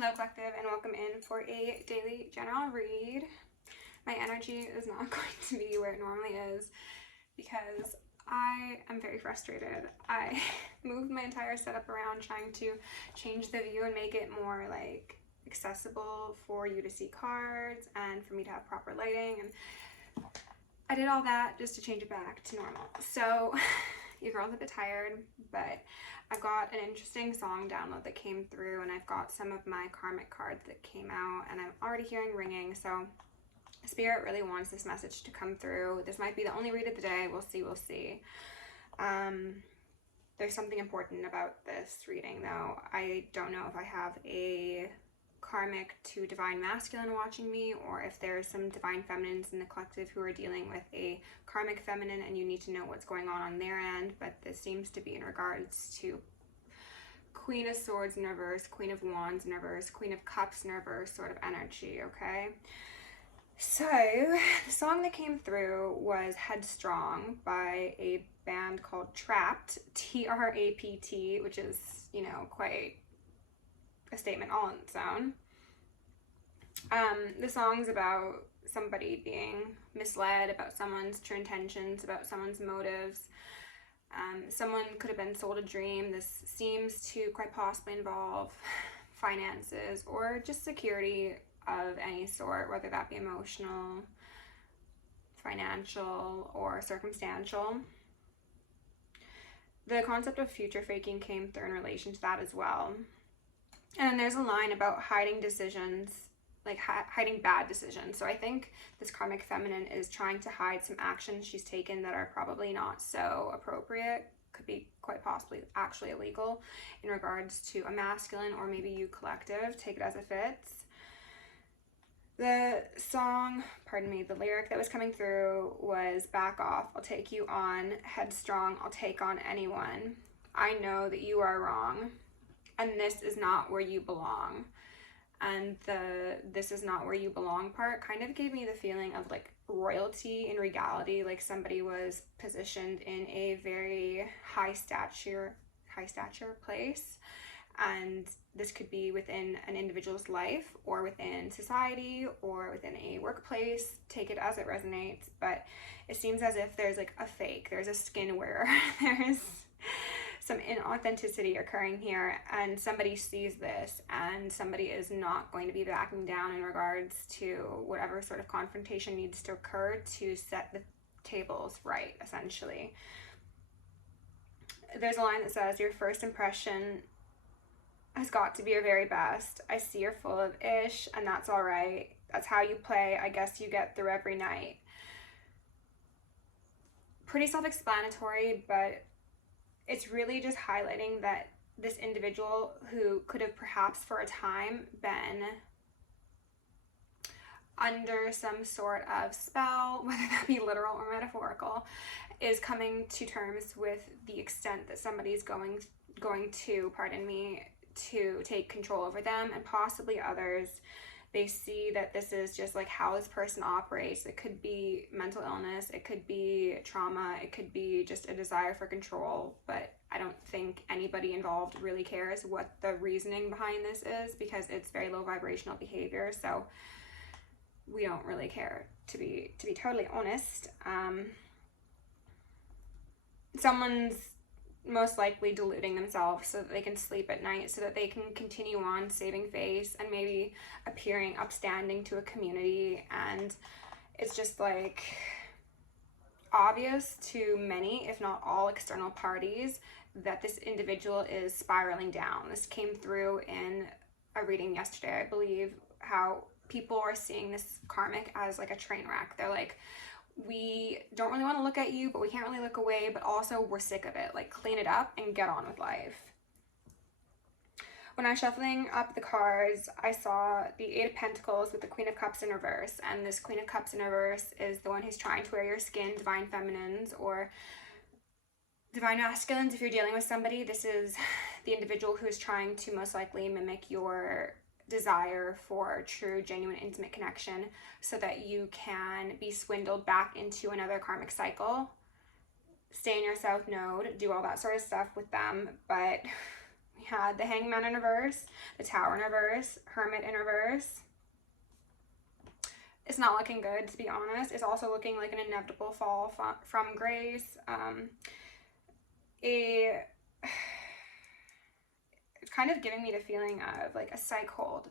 Hello collective, and welcome in for a daily general read. My energy is not going to be where it normally is because I am very frustrated. I moved my entire setup around trying to change the view and make it more like accessible for you to see cards and for me to have proper lighting, and I did all that just to change it back to normal. So your girl's a bit tired, but I've got an interesting song download that came through, and I've got some of my karmic cards that came out, and I'm already hearing ringing, so Spirit really wants this message to come through. This might be the only read of the day. We'll see. There's something important about this reading, though. I don't know if I have a karmic to divine masculine watching me, or if there's some divine feminines in the collective who are dealing with a karmic feminine and you need to know what's going on their end. But this seems to be in regards to Queen of Swords in reverse, Queen of Wands in reverse, Queen of Cups in reverse sort of energy, okay? So the song that came through was Headstrong by a band called Trapt, T-R-A-P-T, which is, you know, quite a statement all on its own. The song's about somebody being misled, about someone's true intentions, about someone's motives. Someone could have been sold a dream. This seems to quite possibly involve finances or just security of any sort, whether that be emotional, financial, or circumstantial. The concept of future faking came through in relation to that as well. And then there's a line about hiding decisions, like hiding bad decisions. So I think this karmic feminine is trying to hide some actions she's taken that are probably not so appropriate, could be quite possibly actually illegal in regards to a masculine or maybe you collective. Take it as it fits. The song, the lyric that was coming through was back off, I'll take you on, headstrong, I'll take on anyone. I know that you are wrong. And this is not where you belong. And the this is not where you belong part kind of gave me the feeling of like royalty and regality, like somebody was positioned in a very high stature place. And this could be within an individual's life or within society or within a workplace. Take it as it resonates. But it seems as if there's like a fake, there's a skin wearer, there's some inauthenticity occurring here, and somebody sees this and somebody is not going to be backing down in regards to whatever sort of confrontation needs to occur to set the tables right, essentially. There's a line that says, your first impression has got to be your very best. I see you're full of ish, and that's all right. That's how you play. I guess you get through every night. Pretty self-explanatory, but it's really just highlighting that this individual who could have perhaps for a time been under some sort of spell, whether that be literal or metaphorical, is coming to terms with the extent that somebody's going to take control over them and possibly others. They see that this is just like how this person operates. It could be mental illness, it could be trauma, it could be just a desire for control, but I don't think anybody involved really cares what the reasoning behind this is because it's very low vibrational behavior, so we don't really care, to be totally honest. Someone's most likely deluding themselves so that they can sleep at night, so that they can continue on saving face and maybe appearing upstanding to a community. And it's just like obvious to many, if not all, external parties that this individual is spiraling down. This came through in a reading yesterday, I believe, how people are seeing this karmic as like a train wreck. They're like, we don't really want to look at you, but we can't really look away, but also we're sick of it. Like, clean it up and get on with life. When I was shuffling up the cards, I saw the Eight of Pentacles with the Queen of Cups in reverse, and this Queen of Cups in reverse is the one who's trying to wear your skin, divine feminines or divine masculines. If you're dealing with somebody, this is the individual who is trying to most likely mimic your desire for true, genuine, intimate connection so that you can be swindled back into another karmic cycle. Stay in your south node, do all that sort of stuff with them, but We had the Hangman in reverse, the Tower in reverse, Hermit in reverse. It's not looking good, to be honest. It's also looking like an inevitable fall from grace. It's kind of giving me the feeling of like a psych hold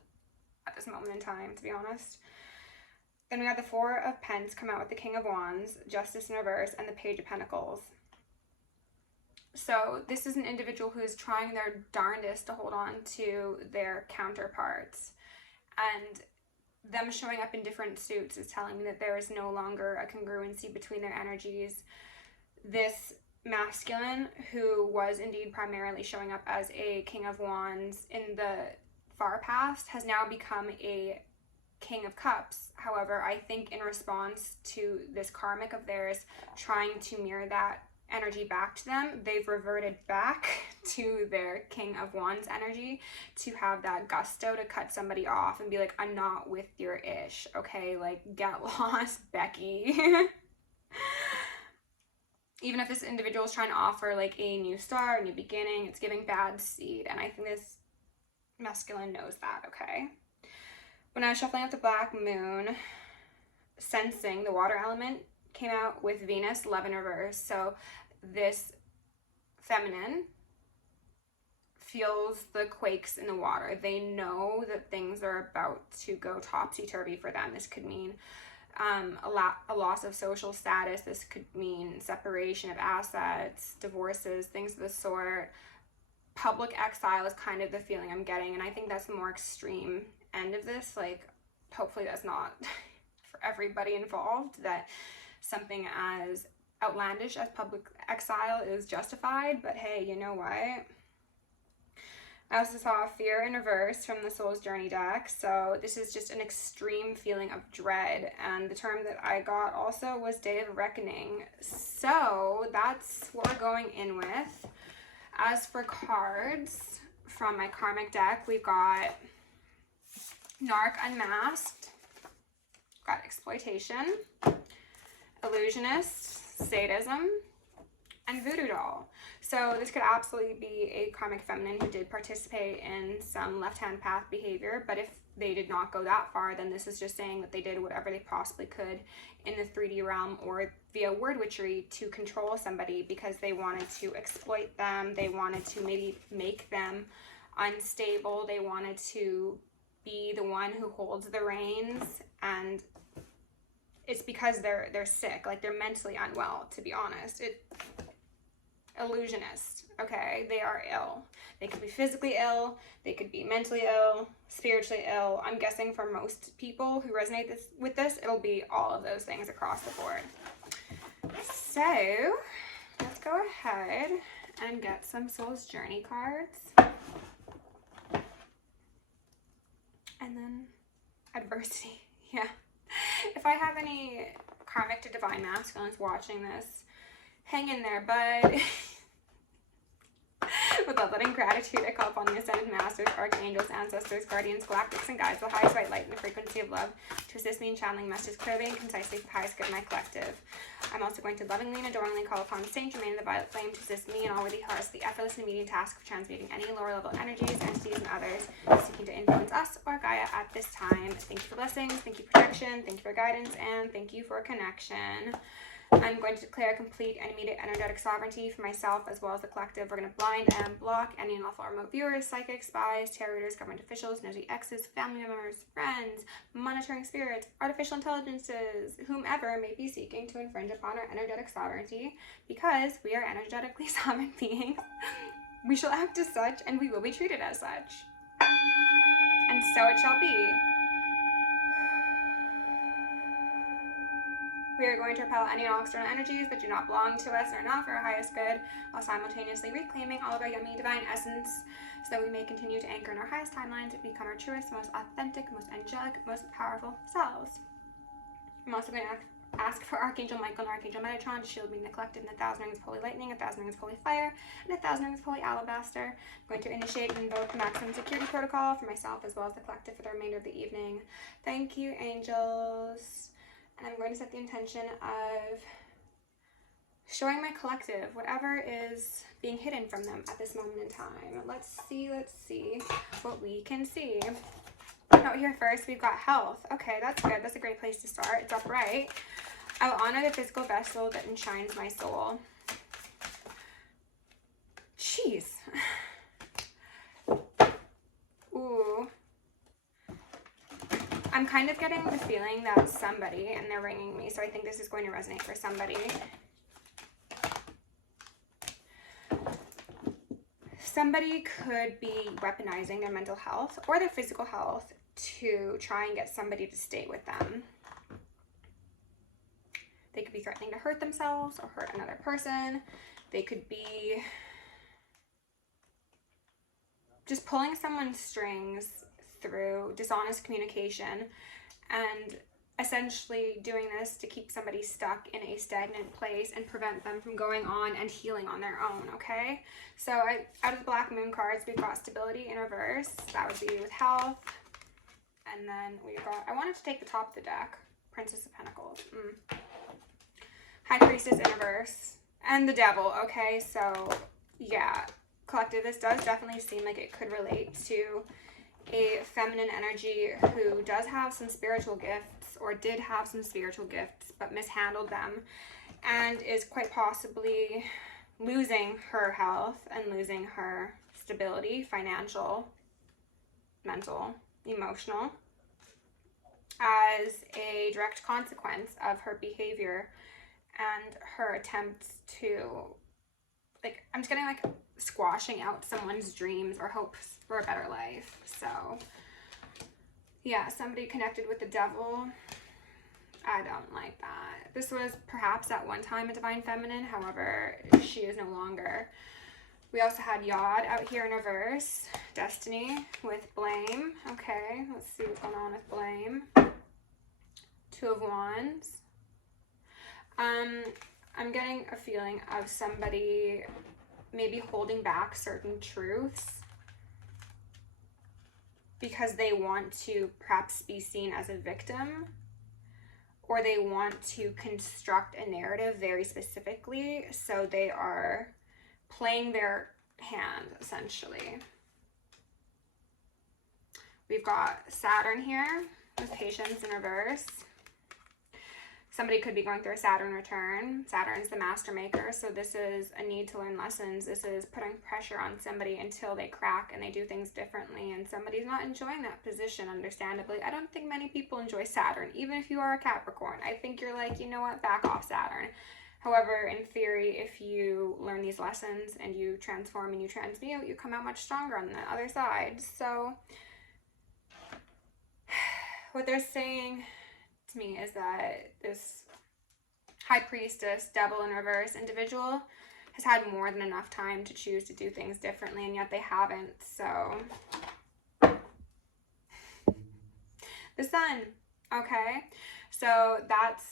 at this moment in time, to be honest. Then we had the Four of Pence come out with the King of Wands, Justice in reverse, and the Page of Pentacles. So this is an individual who is trying their darndest to hold on to their counterparts. And them showing up in different suits is telling me that there is no longer a congruency between their energies. This masculine, who was indeed primarily showing up as a King of Wands in the far past, has now become a King of Cups. However, I think in response to this karmic of theirs trying to mirror that energy back to them, they've reverted back to their King of Wands energy to have that gusto to cut somebody off and be like, I'm not with your ish, okay? Like, get lost, Becky. Even if this individual is trying to offer like a new start, a new beginning, it's giving bad seed, and I think this masculine knows that, okay? When I was shuffling up the Black Moon, sensing the water element came out with Venus, Love in reverse. So this feminine feels the quakes in the water. They know that things are about to go topsy-turvy for them. This could mean a loss of social status. This could mean separation of assets, divorces, things of the sort. Public exile is kind of the feeling I'm getting, and I think that's the more extreme end of this. Like, hopefully that's not for everybody involved, that something as outlandish as public exile is justified, but hey, you know what? I also saw Fear in reverse from the Soul's Journey deck, so this is just an extreme feeling of dread, and the term that I got also was Day of Reckoning, so that's what we're going in with. As for cards from my karmic deck, we've got Narc Unmasked, got Exploitation, Illusionist, Sadism, and Voodoo Doll. So this could absolutely be a karmic feminine who did participate in some left-hand path behavior, but if they did not go that far, then this is just saying that they did whatever they possibly could in the 3D realm or via word witchery to control somebody because they wanted to exploit them, they wanted to maybe make them unstable, they wanted to be the one who holds the reins, and it's because they're sick, like they're mentally unwell, to be honest. Illusionist, okay, they are ill. They could be physically ill, they could be mentally ill, spiritually ill. I'm guessing for most people who resonate with this, it'll be all of those things across the board. So let's go ahead and get some Soul's Journey cards. And then adversity, yeah. If I have any karmic to divine masculines watching this, hang in there, bud. With love, love, and gratitude, I call upon the ascended masters, archangels, ancestors, guardians, galactics, and guides, the highest white light and the frequency of love, to assist me in channeling messages clearly and concisely for the highest good of my collective. I'm also going to lovingly and adoringly call upon Saint Germain of the Violet Flame to assist me in all worthy hearts the effortless and immediate task of transmuting any lower level energies, entities, and others seeking to influence us or Gaia at this time. Thank you for blessings, thank you for protection, thank you for guidance, and thank you for connection. I'm going to declare complete and immediate energetic sovereignty for myself as well as the collective. We're going to blind and block any unlawful remote viewers, psychics, spies, tarot readers, government officials, nosy exes, family members, friends, monitoring spirits, artificial intelligences, whomever may be seeking to infringe upon our energetic sovereignty, because we are energetically sovereign beings. We shall act as such, and we will be treated as such. And so it shall be. We are going to repel any and all external energies that do not belong to us and are not for our highest good, while simultaneously reclaiming all of our yummy divine essence so that we may continue to anchor in our highest timelines and become our truest, most authentic, most angelic, most powerful selves. I'm also going to ask for Archangel Michael and Archangel Metatron to shield me in the collective in 1,000 rings of holy lightning, 1,000 rings of holy fire, and 1,000 rings of holy alabaster. I'm going to initiate and invoke the maximum security protocol for myself as well as the collective for the remainder of the evening. Thank you, angels. And I'm going to set the intention of showing my collective whatever is being hidden from them at this moment in time. Let's see what we can see. Out here first, we've got health. Okay, that's good. That's a great place to start. It's upright. I will honor the physical vessel that enshrines my soul. Jeez. Ooh. I'm kind of getting the feeling that somebody, and they're ringing me, so I think this is going to resonate for somebody. Somebody could be weaponizing their mental health or their physical health to try and get somebody to stay with them. They could be threatening to hurt themselves or hurt another person. They could be just pulling someone's strings through dishonest communication and essentially doing this to keep somebody stuck in a stagnant place and prevent them from going on and healing on their own, okay? So out of the Black Moon cards, we've got stability in reverse. That would be with health. And then we've got, I wanted to take the top of the deck, Princess of Pentacles. High Priestess in reverse. And the Devil, okay? So, yeah, collective, this does definitely seem like it could relate to a feminine energy who does have some spiritual gifts or did have some spiritual gifts but mishandled them and is quite possibly losing her health and losing her stability, financial, mental, emotional, as a direct consequence of her behavior and her attempts to, like, I'm just getting like squashing out someone's dreams or hopes for a better life. So yeah, somebody connected with the Devil. I don't like that. This was perhaps at one time a divine feminine, however, she is no longer. We also had Yod out here in reverse. Destiny with blame. Okay, let's see what's going on with blame. Two of Wands. I'm getting a feeling of somebody maybe holding back certain truths because they want to perhaps be seen as a victim, or they want to construct a narrative very specifically, so they are playing their hand, essentially. We've got Saturn here with Patience in reverse. Somebody could be going through a Saturn return. Saturn's the master maker, so this is a need to learn lessons. This is putting pressure on somebody until they crack and they do things differently, and somebody's not enjoying that position, understandably. I don't think many people enjoy Saturn, even if you are a Capricorn. I think you're like, you know what, back off, Saturn. However, in theory, if you learn these lessons and you transform and you transmute, you come out much stronger on the other side. So what they're saying to me is that this High Priestess, Devil in reverse individual has had more than enough time to choose to do things differently, and yet they haven't. So the Sun, okay? So that's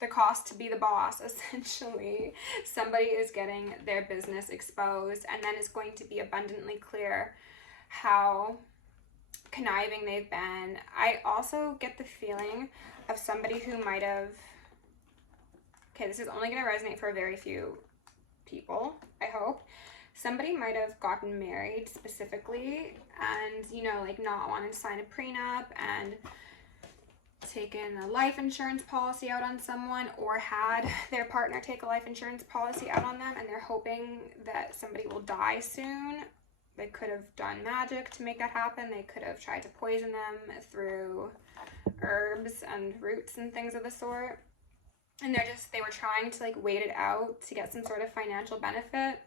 the cost to be the boss, essentially. Somebody is getting their business exposed, and then it's going to be abundantly clear how conniving they've been. I also get the feeling of somebody who might have, okay, this is only going to resonate for a very few people, I hope. Somebody might have gotten married specifically and, you know, like not wanting to sign a prenup and taken a life insurance policy out on someone, or had their partner take a life insurance policy out on them, and they're hoping that somebody will die soon. They could have done magic to make that happen. They could have tried to poison them through herbs and roots and things of the sort. And they were trying to like wait it out to get some sort of financial benefit.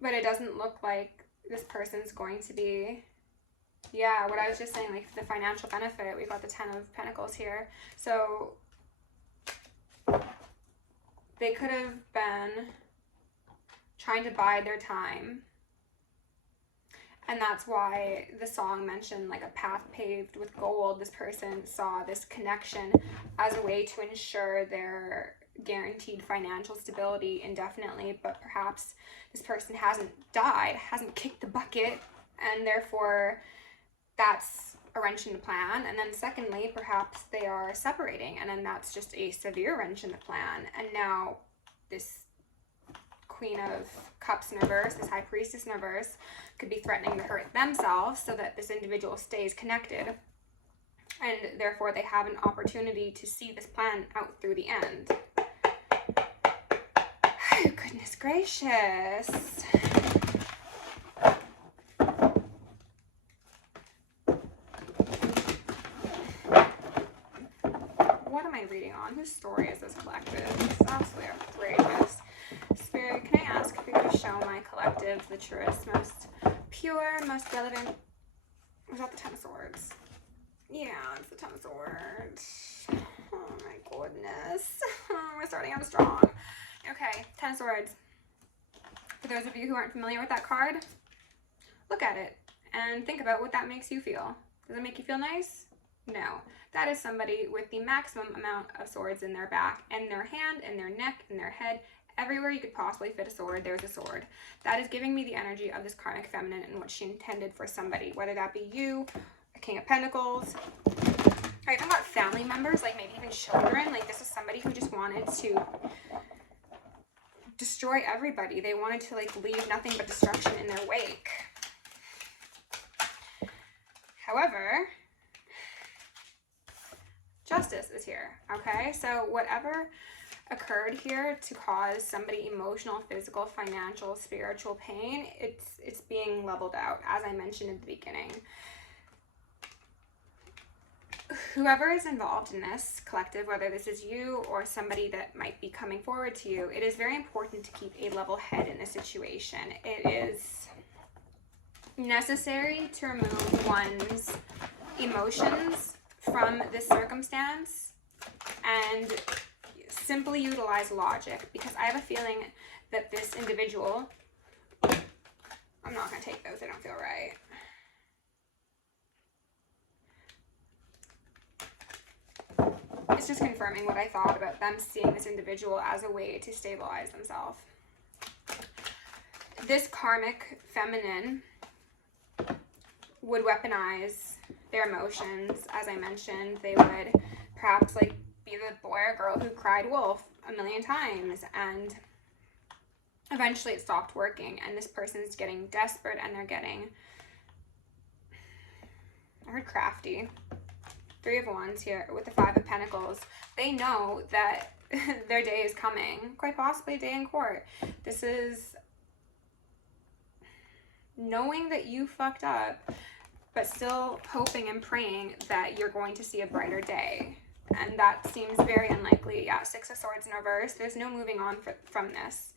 But it doesn't look like this person's going to be, yeah, what I was just saying, like the financial benefit. We've got the Ten of Pentacles here. So they could have been trying to bide their time, and that's why the song mentioned like a path paved with gold. This person saw this connection as a way to ensure their guaranteed financial stability indefinitely, but perhaps this person hasn't died, hasn't kicked the bucket, and therefore that's a wrench in the plan. And then secondly, perhaps they are separating, and then that's just a severe wrench in the plan. And now this Queen of Cups in reverse, this High Priestess in reverse, could be threatening to hurt themselves so that this individual stays connected. And therefore they have an opportunity to see this plan out through the end. Oh, goodness gracious. What am I reading on? Whose story is this collective? It's absolutely outrageous. Spirit, can I ask if you could show my collective the truest, most pure, most relevant... Was that the Ten of Swords? Yeah, it's the Ten of Swords. Oh my goodness. We're starting out strong. Okay, Ten of Swords. For those of you who aren't familiar with that card, look at it and think about what that makes you feel. Does it make you feel nice? No. That is somebody with the maximum amount of swords in their back, and their hand, and their neck, and their head. Everywhere you could possibly fit a sword, there's a sword. That is giving me the energy of this karmic feminine and what she intended for somebody, whether that be you, a King of Pentacles. I even got family members, like maybe even children. Like this is somebody who just wanted to destroy everybody. They wanted to like leave nothing but destruction in their wake. However, justice is here, okay? So whatever occurred here to cause somebody emotional, physical, financial, spiritual pain, it's being leveled out, as I mentioned at the beginning. Whoever is involved in this collective, whether this is you or somebody that might be coming forward to you, it is very important to keep a level head in this situation. It is necessary to remove one's emotions from this circumstance and simply utilize logic, because I have a feeling that this individual, I'm not going to take those, they don't feel right. It's just confirming what I thought about them seeing this individual as a way to stabilize themselves. This karmic feminine would weaponize their emotions. As I mentioned, they would perhaps like be the boy or girl who cried wolf a million times, and eventually it stopped working, and this person's getting desperate, and they're getting, I heard crafty. Three of Wands here with the Five of Pentacles. They know that their day is coming, quite possibly a day in court. This is knowing that you fucked up, but still hoping and praying that you're going to see a brighter day. And that seems very unlikely. Yeah, Six of Swords in reverse. There's no moving on from this.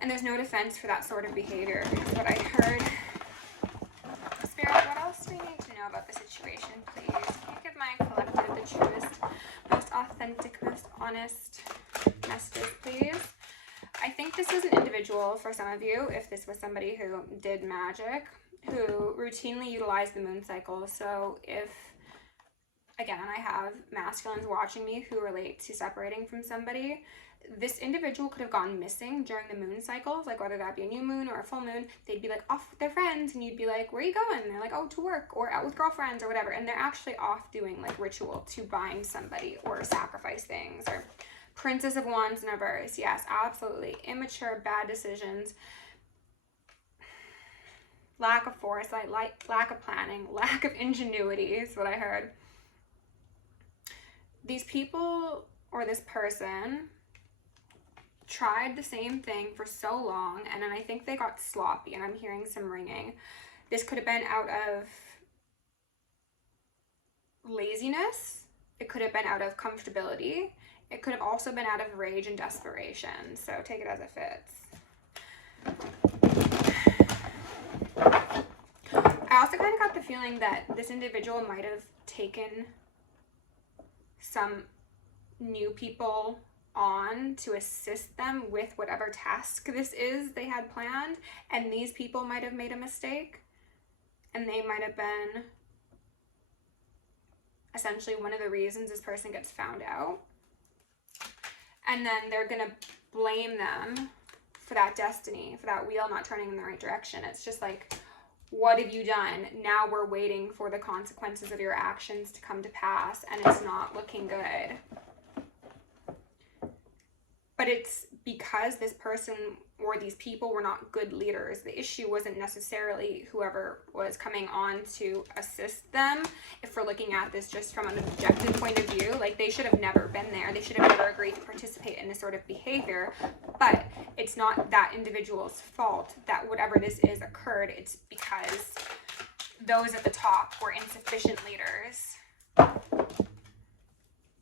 And there's no defense for that sort of behavior, is what I heard. Spirit, what else do we need to know about the situation, please? Can you give my collective the truest, most authentic, most honest messages, please? I think this is an individual for some of you, if this was somebody who did magic, who routinely utilized the moon cycle. So if, again, I have masculines watching me who relate to separating from somebody, this individual could have gone missing during the moon cycles, like whether that be a new moon or a full moon. They'd be like off with their friends, and you'd be like, where are you going? And they're like, oh, to work, or out with girlfriends or whatever. And they're actually off doing like ritual to bind somebody or sacrifice things. Or Princess of Wands in reverse. Yes, absolutely. Immature, bad decisions, lack of foresight, lack of planning, lack of ingenuity is what I heard. These people or this person tried the same thing for so long, and then I think they got sloppy, and I'm hearing some ringing. This could have been out of laziness. It could have been out of comfortability. It could have also been out of rage and desperation. So take it as it fits. I also kind of got the feeling that this individual might have taken some new people on to assist them with whatever task this is they had planned, and these people might have made a mistake, and they might have been essentially one of the reasons this person gets found out, and then they're gonna blame them for that destiny, for that wheel not turning in the right direction. It's just like, What have you done? Now we're waiting for the consequences of your actions to come to pass, and it's not looking good. But it's because this person or these people were not good leaders. The issue wasn't necessarily whoever was coming on to assist them. If we're looking at this just from an objective point of view, like, they should have never been there. They should have never agreed to participate in this sort of behavior. But it's not that individual's fault that whatever this is occurred. It's because those at the top were insufficient leaders.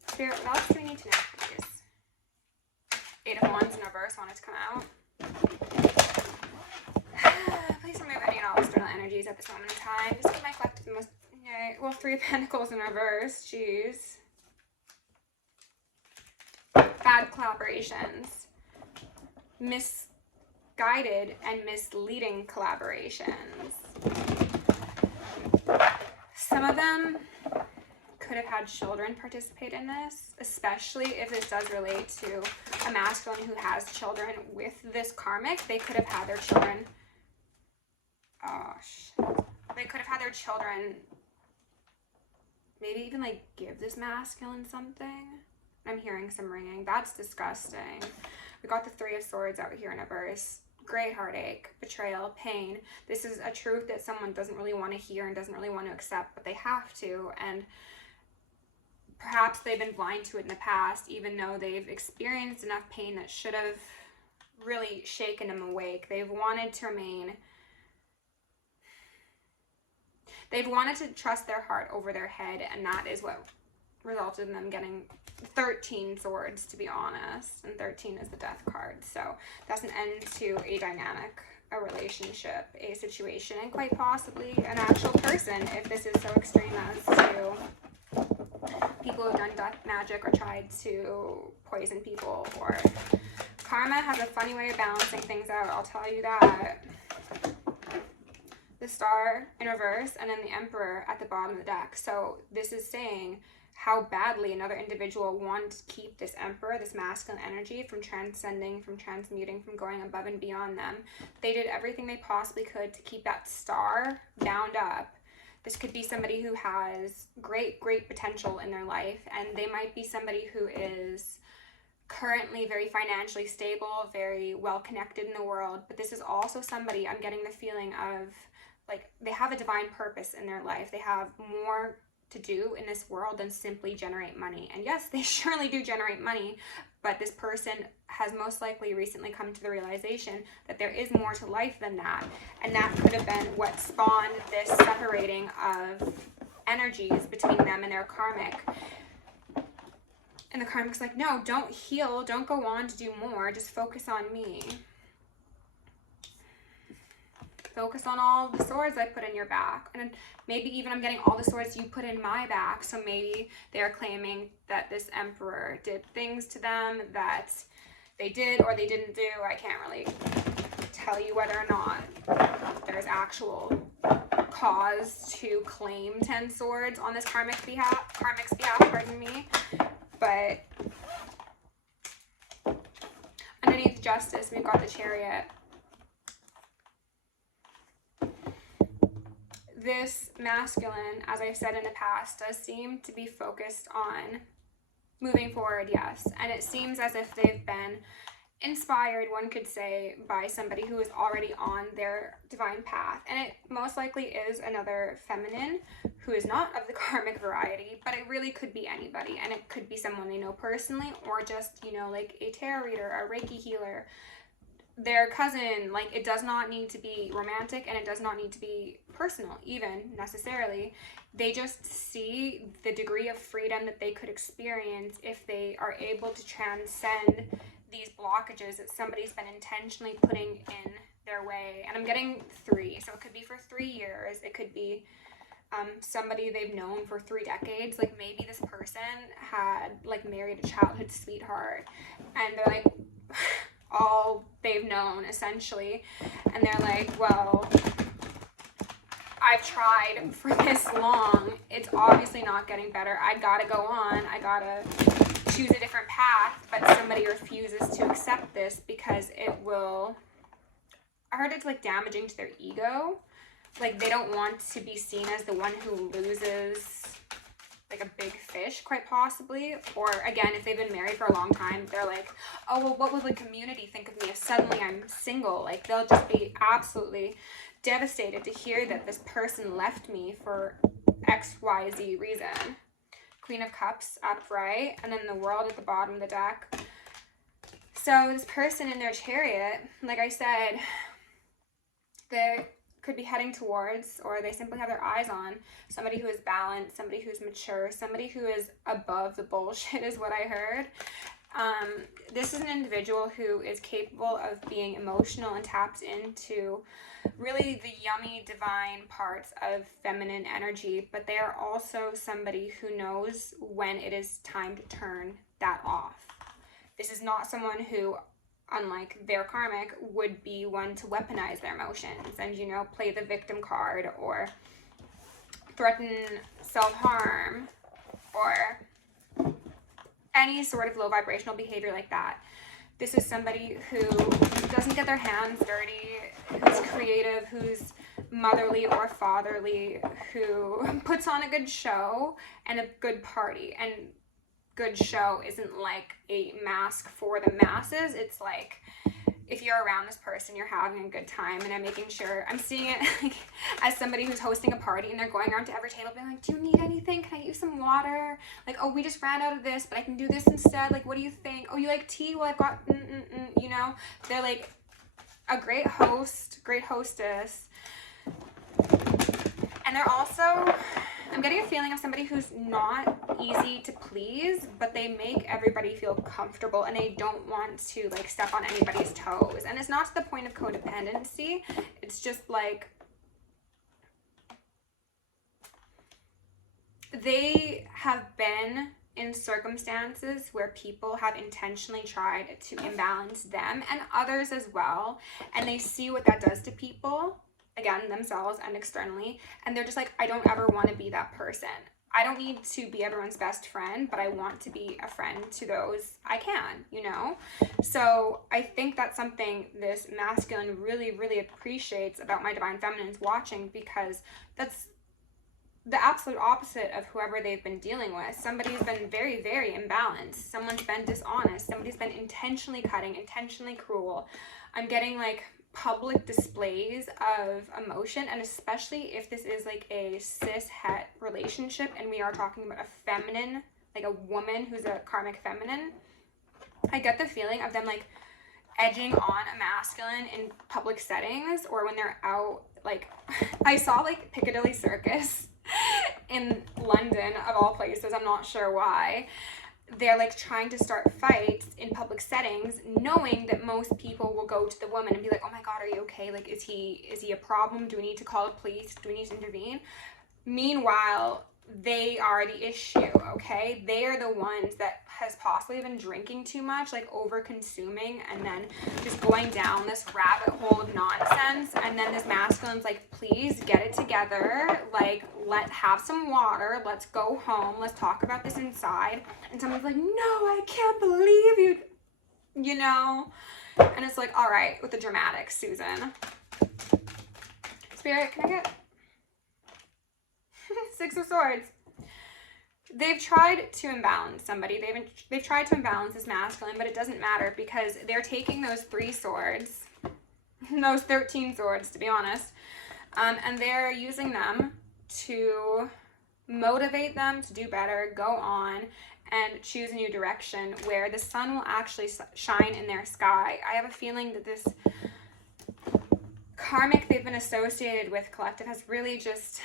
Spirit, what else do we need to know, please? 8 of Wands in reverse wanted to come out. Please remove any and all external energies at this moment in time. Just give my collective the most... Okay. Well, 3 of Pentacles in reverse. Jeez. Bad collaborations. Misguided and misleading collaborations. Some of them could have had children participate in this, especially if this does relate to a masculine who has children with this karmic. They could have had their children, they could have had their children maybe even like give this masculine something. I'm hearing some ringing. That's disgusting. We got the 3 of Swords out here in reverse. Great heartache, betrayal, pain. This is a truth that someone doesn't really want to hear and doesn't really want to accept, but they have to. And perhaps they've been blind to it in the past, even though they've experienced enough pain that should have really shaken them awake. They've wanted to remain... They've wanted to trust their heart over their head, and that is what resulted in them getting 13 swords, to be honest. And 13 is the death card. So that's an end to a dynamic, a relationship, a situation, and quite possibly an actual person, if this is so extreme as to... people who've done death magic or tried to poison people, or karma has a funny way of balancing things out, I'll tell you that. The Star in reverse, and then the Emperor at the bottom of the deck. So this is saying how badly another individual wanted to keep this Emperor, this masculine energy, from transcending, from transmuting, from going above and beyond them. They did everything they possibly could to keep that star bound up. This could be somebody who has great potential in their life, and they might be somebody who is currently very financially stable, very well connected in the world, but this is also somebody, I'm getting the feeling of, like, they have a divine purpose in their life. They have more to do in this world than simply generate money. And yes, they surely do generate money, but this person has most likely recently come to the realization that there is more to life than that. And that could have been what spawned this separating of energies between them and their karmic. And the karmic's like, no, don't heal, don't go on to do more, just focus on me. Focus on all the swords I put in your back. And maybe even I'm getting all the swords you put in my back. So maybe they're claiming that this Emperor did things to them that they did or they didn't do. I can't really tell you whether or not there's actual cause to claim 10 swords on this karmic's behalf, pardon me. But underneath Justice, we've got the Chariot. This masculine, as I've said in the past, does seem to be focused on moving forward, yes. And it seems as if they've been inspired, one could say, by somebody who is already on their divine path. And it most likely is another feminine who is not of the karmic variety, but it really could be anybody. And it could be someone they know personally, or just, you know, like a tarot reader, a Reiki healer, their cousin. Like, it does not need to be romantic, and it does not need to be personal even necessarily. They just see the degree of freedom that they could experience if they are able to transcend these blockages that somebody's been intentionally putting in their way. And I'm getting 3, so it could be for 3 years. It could be somebody they've known for 3 decades. Like, maybe this person had like married a childhood sweetheart, and they're like all they've known essentially, and they're like, well, I've tried for this long, it's obviously not getting better, I gotta go on, I gotta choose a different path. But somebody refuses to accept this because it will, I heard it's like damaging to their ego, Like, they don't want to be seen as the one who loses, like, a big fish, quite possibly. Or, again, if they've been married for a long time, they're like, oh, well, what will the community think of me if suddenly I'm single? Like, they'll just be absolutely devastated to hear that this person left me for XYZ reason. Queen of Cups upright, and then the World at the bottom of the deck. So this person in their chariot, like I said, they could be heading towards, or they simply have their eyes on, somebody who is balanced, somebody who's mature, somebody who is above the bullshit is what I heard. This is an individual who is capable of being emotional and tapped into really the yummy divine parts of feminine energy, but they are also somebody who knows when it is time to turn that off. This is not someone who, unlike their karmic, would be one to weaponize their emotions and, you know, play the victim card or threaten self-harm or any sort of low vibrational behavior like that. This is somebody who doesn't get their hands dirty, who's creative, who's motherly or fatherly, who puts on a good show and a good party. And good show isn't like a mask for the masses. It's like, if you're around this person, you're having a good time, and I'm making sure, I'm seeing it like, as somebody who's hosting a party and they're going around to every table being like, do you need anything? Can I get you some water? Like, oh, we just ran out of this, but I can do this instead. Like, what do you think? Oh, you like tea? Well, I've got, you know, they're like a great host, great hostess. And they're also, I'm getting a feeling of somebody who's not easy to please, but they make everybody feel comfortable and they don't want to like step on anybody's toes. And it's not to the point of codependency. It's just like they have been in circumstances where people have intentionally tried to imbalance them and others as well. And they see what that does to people, again, themselves and externally, and they're just like, I don't ever want to be that person. I don't need to be everyone's best friend, but I want to be a friend to those I can, you know? So I think that's something this masculine really, really appreciates about my divine feminines watching, because that's the absolute opposite of whoever they've been dealing with. Somebody's been very, very imbalanced. Someone's been dishonest. Somebody's been intentionally cutting, intentionally cruel. I'm getting like public displays of emotion, and especially if this is like a cis-het relationship and we are talking about a feminine, like a woman who's a karmic feminine, I get the feeling of them like edging on a masculine in public settings, or when they're out, like I saw like Piccadilly Circus in London of all places, I'm not sure why. They're like trying to start fights in public settings, knowing that most people will go to the woman and be like, oh my God, are you okay? Like, is he a problem? Do we need to call the police? Do we need to intervene? Meanwhile, they are the issue, okay? They are the ones that has possibly been drinking too much, like over consuming, and then just going down this rabbit hole of nonsense. And then this masculine's like, please get it together. Like, let's have some water. Let's go home. Let's talk about this inside. And someone's like, no, I can't believe you, you know? And it's like, all right, with the dramatics, Susan. Spirit, can I get Six of Swords? They've tried to imbalance somebody. They've tried to imbalance this masculine, but it doesn't matter, because they're taking those 3 swords, those 13 swords, to be honest, and they're using them to motivate them to do better, go on, and choose a new direction where the sun will actually shine in their sky. I have a feeling that this karmic they've been associated with, collective, has really just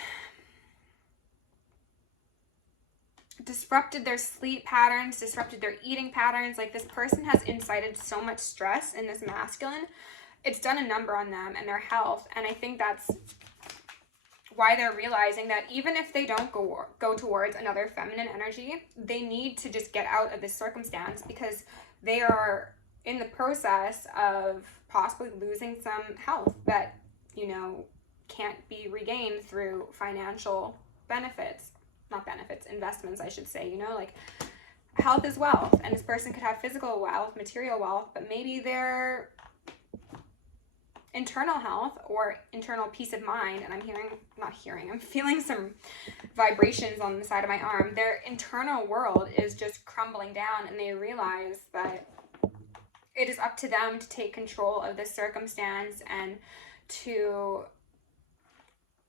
disrupted their sleep patterns, disrupted their eating patterns. Like, this person has incited so much stress in this masculine. It's done a number on them and their health. And I think that's why they're realizing that even if they don't go towards another feminine energy, they need to just get out of this circumstance, because they are in the process of possibly losing some health that, you know, can't be regained through financial benefits. Not benefits, investments, I should say, you know, like health is wealth, and this person could have physical wealth, material wealth, but maybe they're internal health or internal peace of mind, and I'm feeling some vibrations on the side of my arm. Their internal world is just crumbling down, and they realize that it is up to them to take control of this circumstance and to,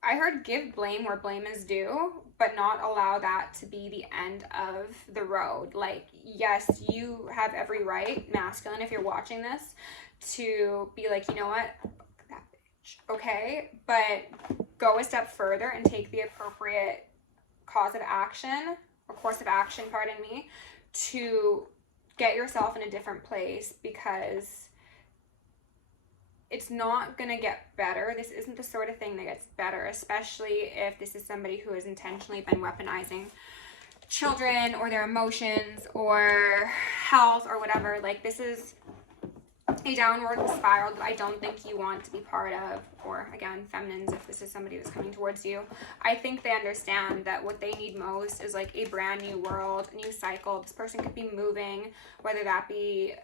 I heard, give blame where blame is due, but not allow that to be the end of the road. Like, yes, you have every right, masculine, if you're watching this, to be like, you know what, that bitch, okay? But go a step further and take the appropriate course of action, pardon me, to get yourself in a different place, because it's not gonna get better. This isn't the sort of thing that gets better, especially if this is somebody who has intentionally been weaponizing children or their emotions or health or whatever. Like, this is a downward spiral that I don't think you want to be part of. Or again, feminines, if this is somebody that's coming towards you, I think they understand that what they need most is like a brand new world, a new cycle. This person could be moving, whether that be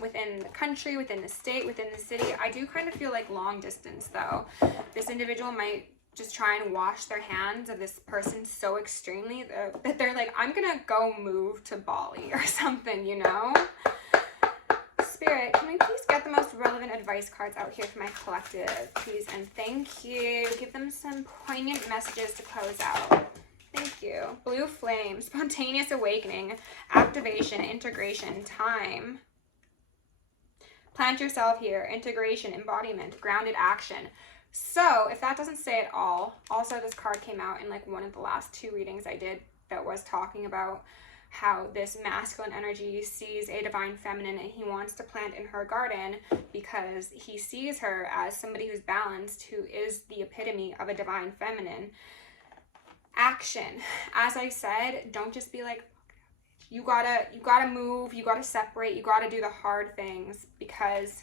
within the country, within the state, within the city. I do kind of feel like long distance though. This individual might just try and wash their hands of this person so extremely that they're like, I'm gonna go move to Bali or something, you know? Spirit, can we please get the most relevant advice cards out here for my collective, please? And thank you. Give them some poignant messages to close out. Thank you. Blue flame, spontaneous awakening, activation, integration, time. Plant yourself here, integration, embodiment, grounded action. So if that doesn't say it all, also this card came out in like one of the last 2 readings I did that was talking about how this masculine energy sees a divine feminine and he wants to plant in her garden because he sees her as somebody who's balanced, who is the epitome of a divine feminine. Action. As I said, don't just be like, you gotta move, you gotta separate, you gotta do the hard things, because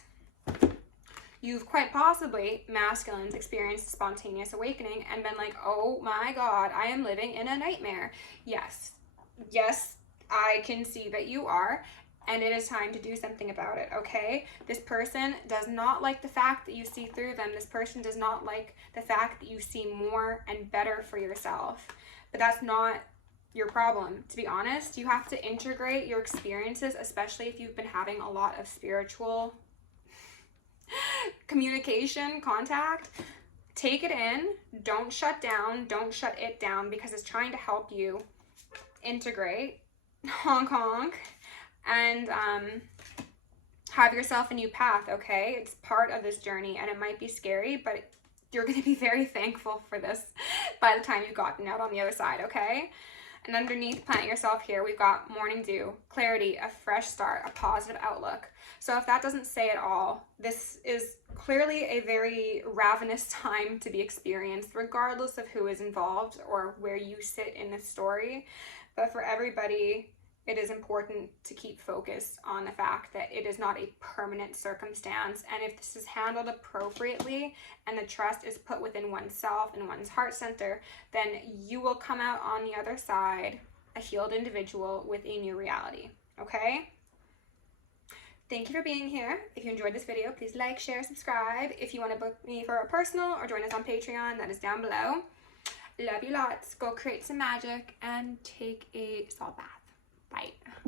you've quite possibly, masculines, experienced spontaneous awakening and been like, oh my God, I am living in a nightmare. Yes, I can see that you are, and it is time to do something about it, okay? This person does not like the fact that you see through them. This person does not like the fact that you see more and better for yourself. But that's not your problem. To be honest, you have to integrate your experiences, especially if you've been having a lot of spiritual communication, contact. Take it in. Don't shut down. Don't shut it down, because it's trying to help you integrate, honk honk, and have yourself a new path, okay? It's part of this journey, and it might be scary, but you're going to be very thankful for this by the time you've gotten out on the other side, okay? And underneath, plant yourself here, we've got morning dew, clarity, a fresh start, a positive outlook. So if that doesn't say it all, this is clearly a very ravenous time to be experienced, regardless of who is involved or where you sit in this story. But for everybody, it is important to keep focused on the fact that it is not a permanent circumstance. And if this is handled appropriately and the trust is put within oneself and one's heart center, then you will come out on the other side a healed individual with a new reality, okay? Thank you for being here. If you enjoyed this video, please like, share, subscribe. If you want to book me for a personal or join us on Patreon, that is down below. Love you lots. Go create some magic and take a salt bath. Bye.